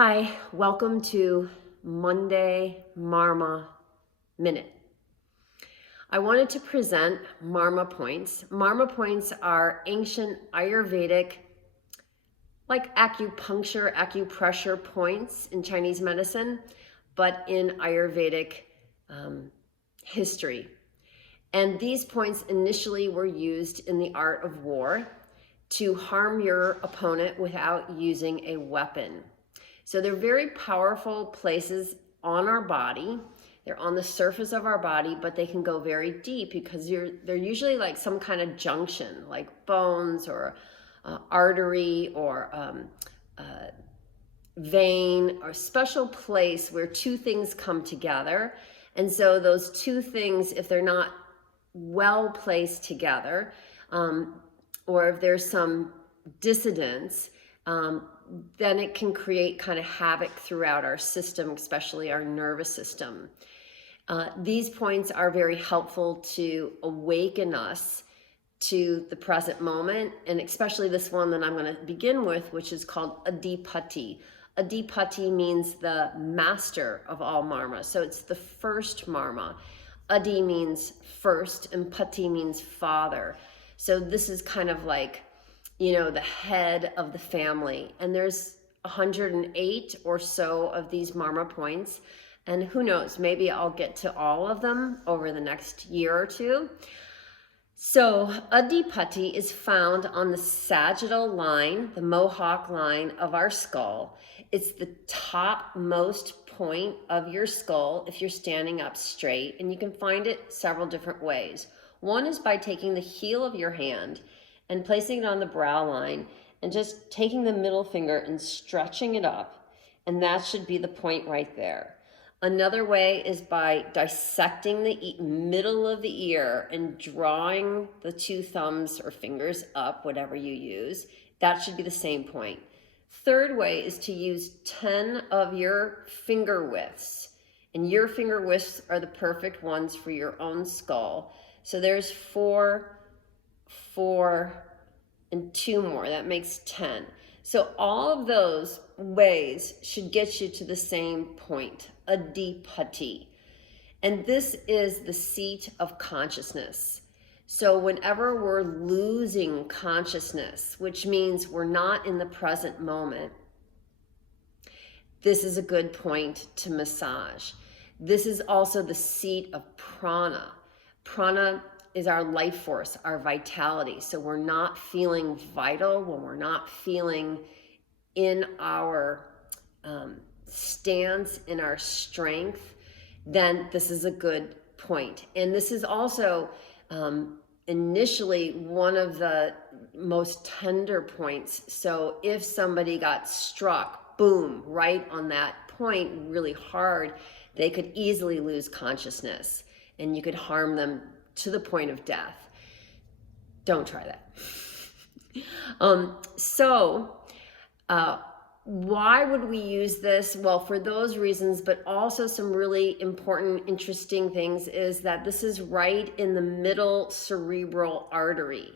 Hi, welcome to Monday Marma Minute. I wanted to present Marma points. Marma points are ancient Ayurvedic, like acupuncture, acupressure points in Chinese medicine, but in Ayurvedic history. And these points initially were used in the art of war to harm your opponent without using a weapon. So they're very powerful places on our body. They're on the surface of our body, but they can go very deep because they're usually like some kind of junction, like bones or artery or vein or special place where two things come together. And so those two things, if they're not well placed together, or if there's some dissidence, then it can create kind of havoc throughout our system, especially our nervous system. These points are very helpful to awaken us to the present moment, and especially this one that I'm going to begin with, which is called Adipati. Adipati means the master of all marma, so it's the first marma. Adi means first, and Pati means father. So this is kind of like, the head of the family. And there's 108 or so of these marma points. And who knows, maybe I'll get to all of them over the next year or two. So Adipati is found on the sagittal line, the mohawk line of our skull. It's the topmost point of your skull if you're standing up straight, and you can find it several different ways. One is by taking the heel of your hand and placing it on the brow line and just taking the middle finger and stretching it up, and that should be the point right there. Another way is by dissecting the middle of the ear and drawing the two thumbs or fingers up, whatever you use. That should be the same point. Third way is to use 10 of your finger widths, and your finger widths are the perfect ones for your own skull. So there's 4, 4, and 2 more. That makes 10. So all of those ways should get you to the same point, Adipati. And this is the seat of consciousness. So whenever we're losing consciousness, which means we're not in the present moment, this is a good point to massage. This is also the seat of prana. Prana is our life force, our vitality. So we're not feeling vital when we're not feeling in our stance, in our strength, then this is a good point. And this is also initially one of the most tender points. So if somebody got struck, boom, right on that point really hard, they could easily lose consciousness and you could harm them to the point of death. Don't try that. Why would we use this? Well, for those reasons, but also some really important, interesting things is that this is right in the middle cerebral artery.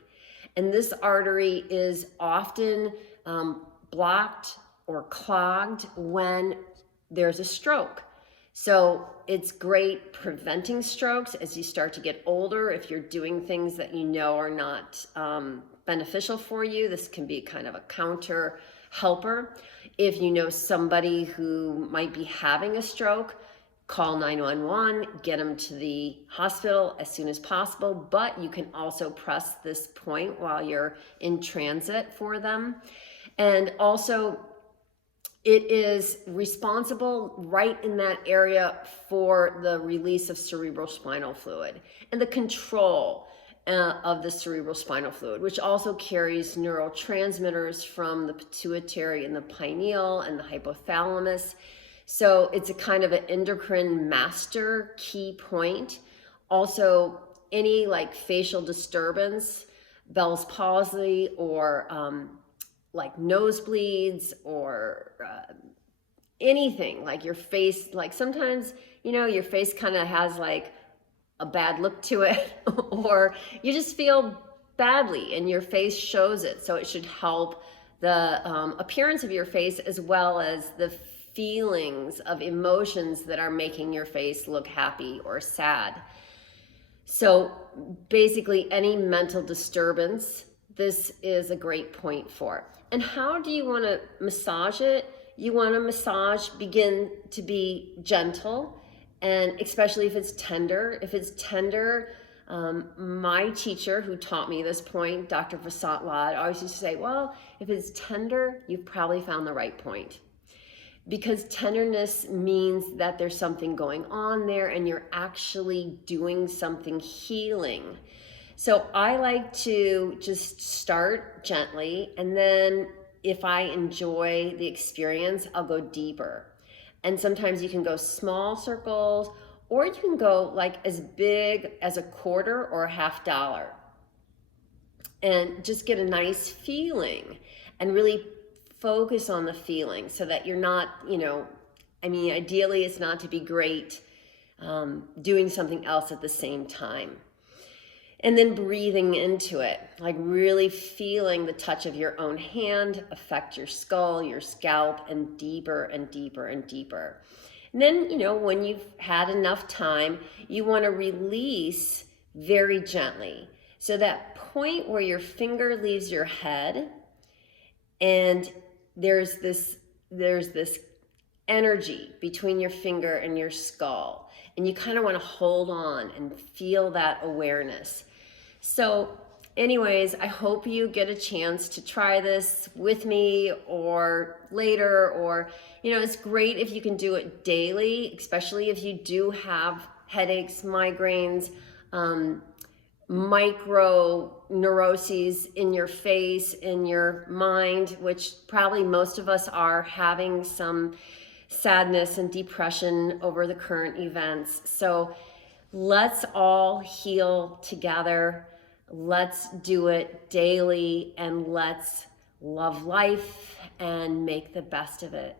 And this artery is often blocked or clogged when there's a stroke. So it's great preventing strokes as you start to get older. If you're doing things that you know are not beneficial for you, this can be kind of a counter helper. If you know somebody who might be having a stroke, call 911, get them to the hospital as soon as possible, but you can also press this point while you're in transit for them. And also, it is responsible right in that area for the release of cerebrospinal fluid and the control of the cerebrospinal fluid, which also carries neurotransmitters from the pituitary and the pineal and the hypothalamus. So it's a kind of an endocrine master key point. Also, any like facial disturbance, Bell's palsy, or like nosebleeds, or anything like your face, like sometimes, your face kind of has like a bad look to it, or you just feel badly and your face shows it. So it should help the appearance of your face, as well as the feelings of emotions that are making your face look happy or sad. So basically, any mental disturbance, this is a great point for. And how do you want to massage it? You want to massage begin to be gentle, and especially if it's tender. If it's tender, my teacher who taught me this point, Dr. Vasant Lad, always used to say, well, if it's tender, you've probably found the right point. Because tenderness means that there's something going on there and you're actually doing something healing. So I like to just start gently, and then if I enjoy the experience, I'll go deeper. And sometimes you can go small circles, or you can go like as big as a quarter or a $50, and just get a nice feeling and really focus on the feeling, so that you're not, ideally it's not to be great doing something else at the same time. And then breathing into it, like really feeling the touch of your own hand affect your skull, your scalp, and deeper and deeper and deeper. And then, when you've had enough time, you want to release very gently. So that point where your finger leaves your head, and there's this energy between your finger and your skull, and you kind of want to hold on and feel that awareness. So anyways, I hope you get a chance to try this with me or later, or it's great if you can do it daily, especially if you do have headaches, migraines, micro neuroses in your face, in your mind, which probably most of us are having some sadness and depression over the current events. So let's all heal together. Let's do it daily, and let's love life and make the best of it.